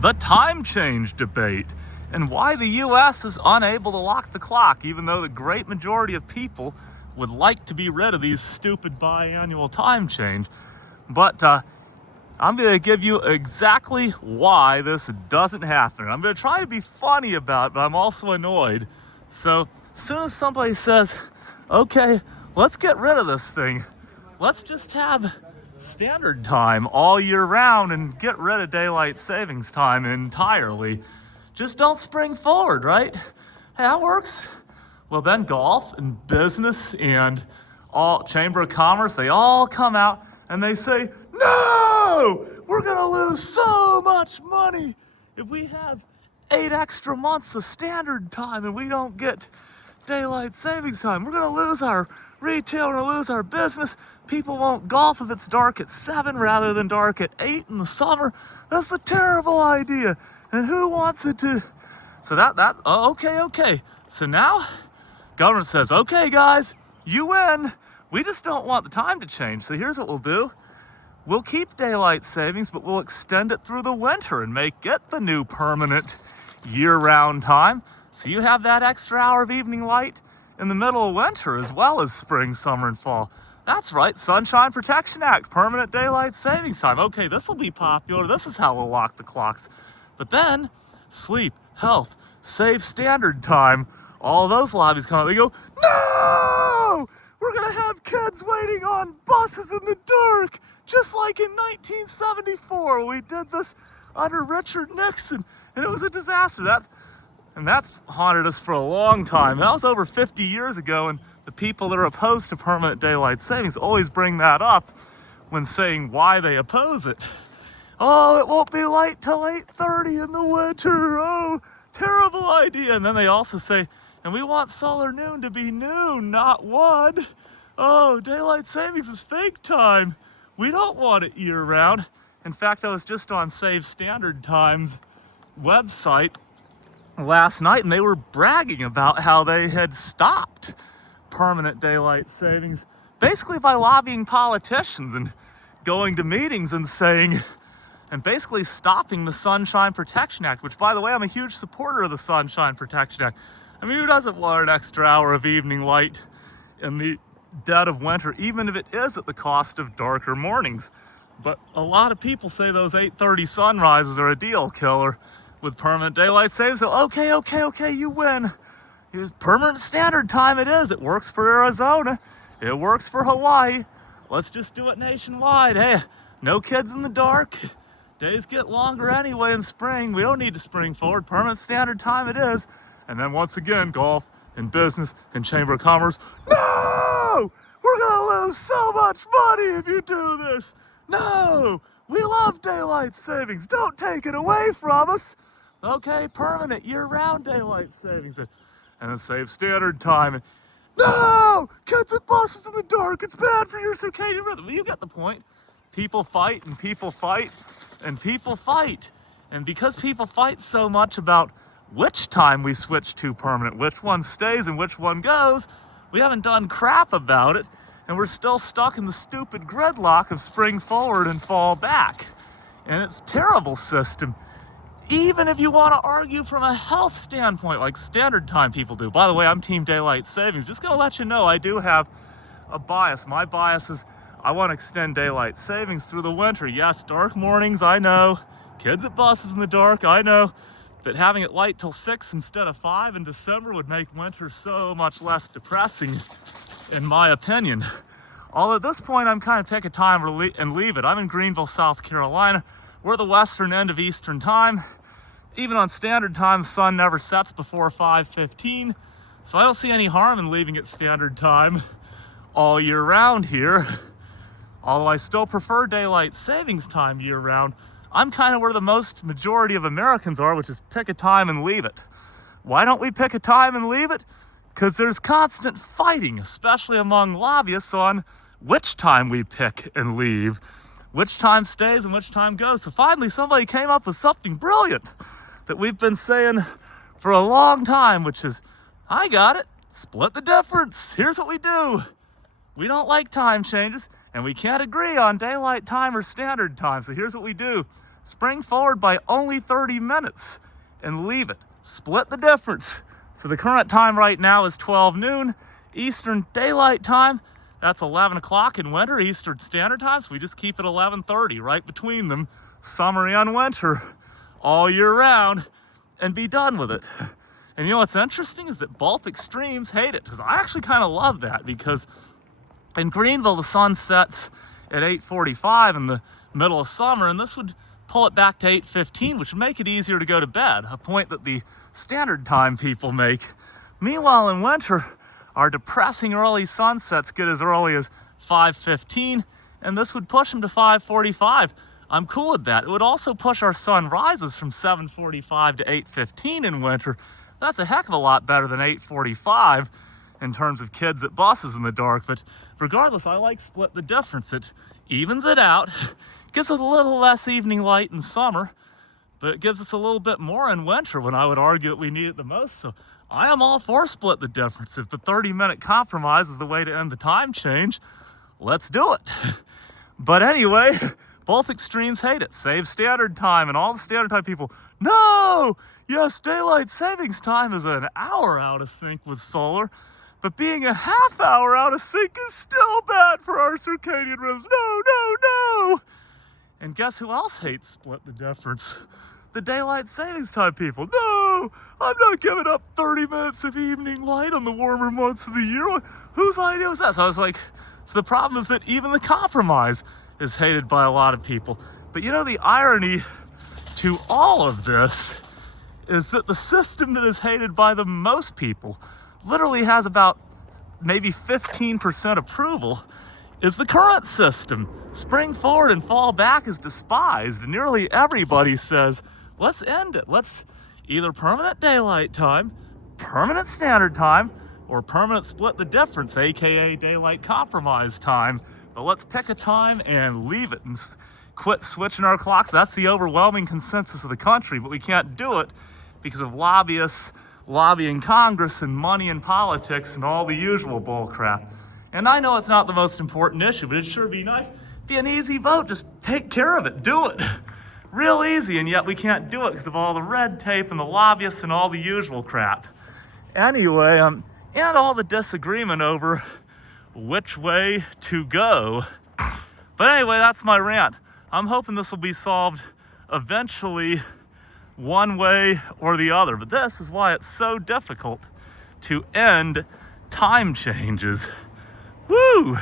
the time change debate, and why the US is unable to lock the clock, even though the great majority of people would like to be rid of these stupid biannual time change. But I'm going to give you exactly why this doesn't happen. I'm going to try to be funny about it, but I'm also annoyed. So as soon as somebody says, okay, let's get rid of this thing, let's just have standard time all year round and get rid of daylight savings time entirely. Just don't spring forward, right? Hey, that works. Well, then golf and business and all Chamber of Commerce, they all come out and they say, no, we're gonna lose so much money if we have 8 extra months of standard time and we don't get daylight savings time. We're gonna lose our retail, we're gonna lose our business. People won't golf if it's dark at 7 rather than dark at 8 in the summer. That's a terrible idea. And who wants it to? So okay. So now government says, okay guys, you win. We just don't want the time to change. So here's what we'll do. We'll keep daylight savings, but we'll extend it through the winter and make it the new permanent year-round time. So you have that extra hour of evening light in the middle of winter as well as spring, summer, and fall. That's right, Sunshine Protection Act, permanent daylight savings time. Okay, this will be popular. This is how we'll lock the clocks. But then, sleep, health, save standard time, all those lobbies come out. They go, no! We're gonna have kids waiting on buses in the dark, just like in 1974. We did this under Richard Nixon, and it was a disaster. That's haunted us for a long time. That was over 50 years ago, and the people that are opposed to permanent daylight savings always bring that up when saying why they oppose it. Oh, it won't be light till 8:30 in the winter. Oh, terrible idea. And then they also say, and we want solar noon to be noon, not 1. Oh, daylight savings is fake time. We don't want it year round. In fact, I was just on Save Standard Time's website last night, and they were bragging about how they had stopped permanent daylight savings basically by lobbying politicians and going to meetings and saying, and basically stopping the Sunshine Protection Act, which, by the way, I'm a huge supporter of the Sunshine Protection Act. I mean, who doesn't want an extra hour of evening light in the dead of winter, even if it is at the cost of darker mornings? But a lot of people say those 8:30 sunrises are a deal killer with permanent daylight savings. So okay, you win. It's permanent standard time it is. It works for Arizona. It works for Hawaii. Let's just do it nationwide. Hey, no kids in the dark. Days get longer anyway in spring. We don't need to spring forward. Permanent standard time it is. And then once again, golf and business and Chamber of Commerce. No! We're gonna lose so much money if you do this. No! We love daylight savings. Don't take it away from us. Okay, permanent year-round daylight savings. And then save standard time. No! Kids and buses in the dark. It's bad for your circadian rhythm. You get the point. People fight and people fight and people fight. And because people fight so much about which time we switch to permanent, which one stays and which one goes, we haven't done crap about it. And we're still stuck in the stupid gridlock of spring forward and fall back. And it's a terrible system. Even if you want to argue from a health standpoint, like standard time people do. By the way, I'm Team Daylight Savings. Just gonna let you know, I do have a bias. My bias is I want to extend daylight savings through the winter. Yes, dark mornings, I know. Kids at buses in the dark, I know. But having it light till 6 instead of 5 in December would make winter so much less depressing, in my opinion. Although at this point, I'm kind of pick a time and leave it. I'm in Greenville, South Carolina. We're the western end of Eastern time. Even on standard time, the sun never sets before 5:15. So I don't see any harm in leaving it standard time all year round here. Although I still prefer daylight savings time year round. I'm kind of where the majority of Americans are, which is pick a time and leave it. Why don't we pick a time and leave it? Because there's constant fighting, especially among lobbyists, on which time we pick and leave, which time stays and which time goes. So finally somebody came up with something brilliant that we've been saying for a long time, which is, I got it, split the difference. Here's what we do. We don't like time changes, and we can't agree on daylight time or standard time. So here's what we do. spring forward by only 30 minutes and leave it. Split the difference. So the current time right now is 12 noon Eastern Daylight Time. That's 11 o'clock in winter Eastern Standard Time, so we just keep it 11:30 right between them, summer and winter, all year round, and be done with it. And you know what's interesting is that both extremes hate it, because I actually kind of love that, because in Greenville the sun sets at 8:45 in the middle of summer, and this would pull it back to 8:15, which would make it easier to go to bed, a point that the standard time people make. Meanwhile, in winter, our depressing early sunsets get as early as 5:15, and this would push them to 5:45. I'm cool with that. It would also push our sunrises from 7:45 to 8:15 in winter. That's a heck of a lot better than 8:45 in terms of kids at buses in the dark. But regardless, I like split the difference. It evens it out, gives us a little less evening light in summer, but it gives us a little bit more in winter when I would argue that we need it the most. So I am all for split the difference. If the 30-minute compromise is the way to end the time change, let's do it. But anyway, both extremes hate it. Save standard time, and all the standard time people, no! Yes, daylight savings time is an hour out of sync with solar, but being a half hour out of sync is still bad for our circadian rhythms. No, no, no! And guess who else hates split the difference? The daylight savings time people. No, I'm not giving up 30 minutes of evening light on the warmer months of the year. Whose idea was that? So I was like, so the problem is that even the compromise is hated by a lot of people. But you know, the irony to all of this is that the system that is hated by the most people literally has about maybe 15% approval is the current system. Spring forward and fall back is despised, and nearly everybody says, let's end it. Let's either permanent daylight time, permanent standard time, or permanent split the difference, aka daylight compromise time. But let's pick a time and leave it and quit switching our clocks. That's the overwhelming consensus of the country, but we can't do it because of lobbyists lobbying Congress and money in politics and all the usual bull crap. And I know it's not the most important issue, but it'd sure be nice. Be an easy vote, just take care of it, do it. Real easy, and yet we can't do it because of all the red tape and the lobbyists and all the usual crap. Anyway, and all the disagreement over which way to go. But anyway, that's my rant. I'm hoping this will be solved eventually one way or the other, but this is why it's so difficult to end time changes. Woo!